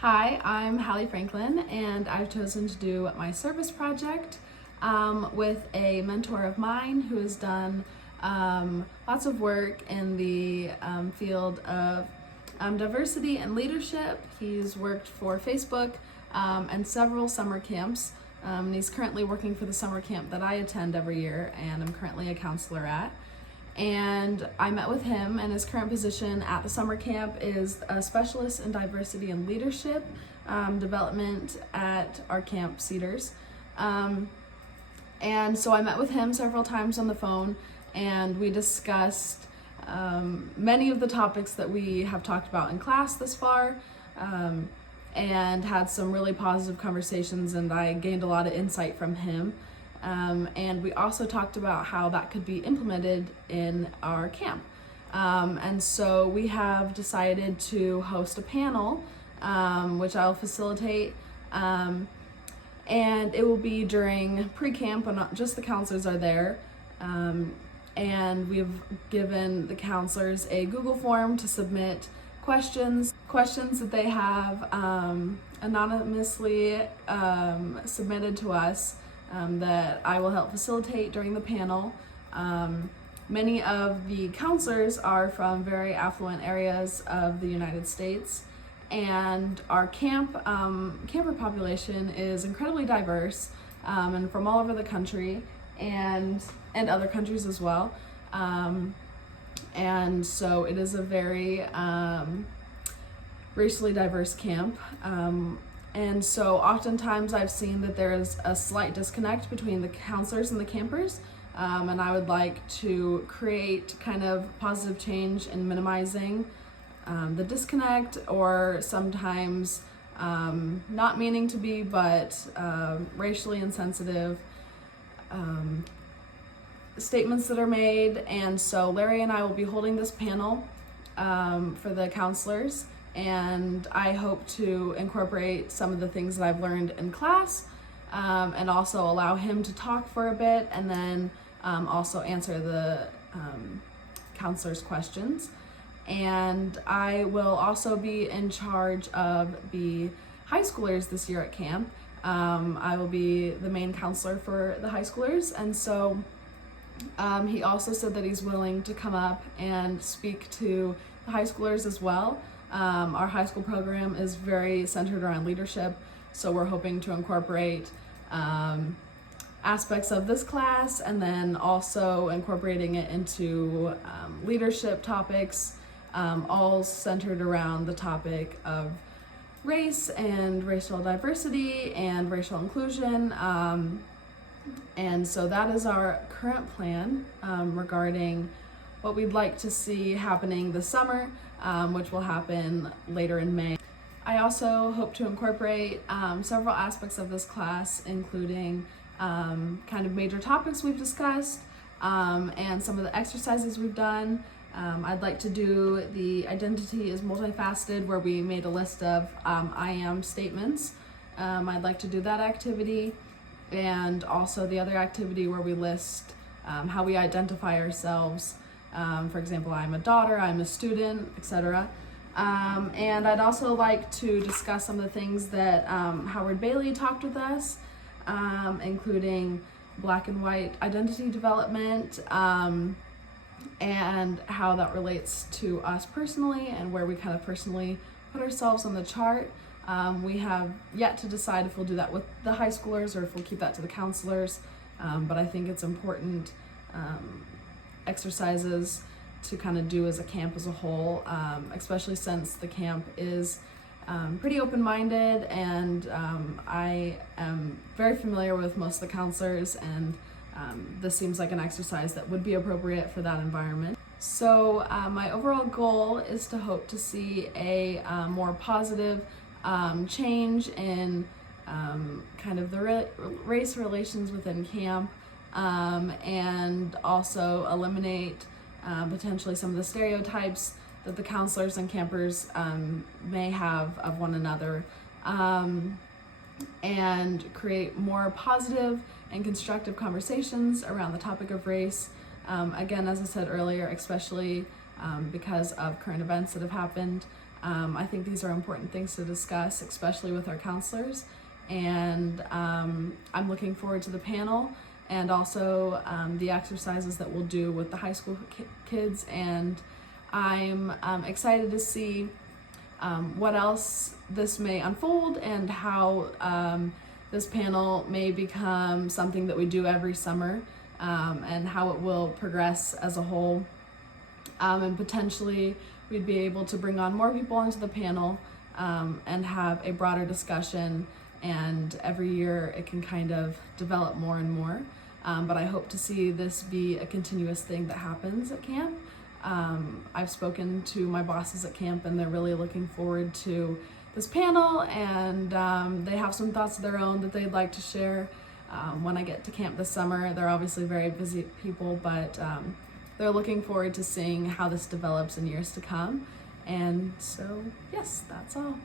Hi, I'm Hallie Franklin, and I've chosen to do my service project with a mentor of mine who has done lots of work in the field of diversity and leadership. He's worked for Facebook and several summer camps. And he's currently working for the summer camp that I attend every year, and I'm currently a counselor at. And I met with him, and his current position at the summer camp is a specialist in diversity and leadership development at our camp, Cedars. And so I met with him several times on the phone, and we discussed many of the topics that we have talked about in class this far, and had some really positive conversations, and I gained a lot of insight from him. And we also talked about how that could be implemented in our camp. And so we have decided to host a panel, which I'll facilitate. And it will be during pre-camp when not just the counselors are there. And we've given the counselors a Google form to submit questions that they have anonymously submitted to us. That I will help facilitate during the panel. Many of the counselors are from very affluent areas of the United States, and our camper population is incredibly diverse and from all over the country and other countries as well. And so it is a very racially diverse camp. And so oftentimes I've seen that there is a slight disconnect between the counselors and the campers, and I would like to create kind of positive change in minimizing the disconnect, or sometimes not meaning to be, but racially insensitive statements that are made. And so Larry and I will be holding this panel for the counselors, and I hope to incorporate some of the things that I've learned in class, and also allow him to talk for a bit, and then also answer the counselors' questions. And I will also be in charge of the high schoolers this year at camp. I will be the main counselor for the high schoolers, and so he also said that he's willing to come up and speak to the high schoolers as well. Our high school program is very centered around leadership, so we're hoping to incorporate aspects of this class, and then also incorporating it into leadership topics, all centered around the topic of race and racial diversity and racial inclusion. And so that is our current plan regarding what we'd like to see happening this summer, which will happen later in May. I also hope to incorporate several aspects of this class, including kind of major topics we've discussed, and some of the exercises we've done. I'd like to do the identity is multifaceted, where we made a list of I am statements. I'd like to do that activity, and also the other activity where we list how we identify ourselves. For example, I'm a daughter, I'm a student, etc. And I'd also like to discuss some of the things that Howard Bailey talked with us, including black and white identity development, and how that relates to us personally, and where we kind of personally put ourselves on the chart. We have yet to decide if we'll do that with the high schoolers or if we'll keep that to the counselors, but I think it's important exercises to kind of do as a camp as a whole, especially since the camp is pretty open-minded, and I am very familiar with most of the counselors, and this seems like an exercise that would be appropriate for that environment. So my overall goal is to hope to see a more positive change in kind of the race relations within camp, and also eliminate potentially some of the stereotypes that the counselors and campers may have of one another, and create more positive and constructive conversations around the topic of race. Again, as I said earlier, especially because of current events that have happened I think these are important things to discuss, especially with our counselors, and I'm looking forward to the panel and also the exercises that we'll do with the high school kids, and I'm excited to see what else this may unfold and how this panel may become something that we do every summer, and how it will progress as a whole, and potentially we'd be able to bring on more people onto the panel and have a broader discussion, and every year it can kind of develop more and more. But I hope to see this be a continuous thing that happens at camp. I've spoken to my bosses at camp, and they're really looking forward to this panel, and they have some thoughts of their own that they'd like to share when I get to camp this summer. They're obviously very busy people, but they're looking forward to seeing how this develops in years to come. And so, yes, that's all.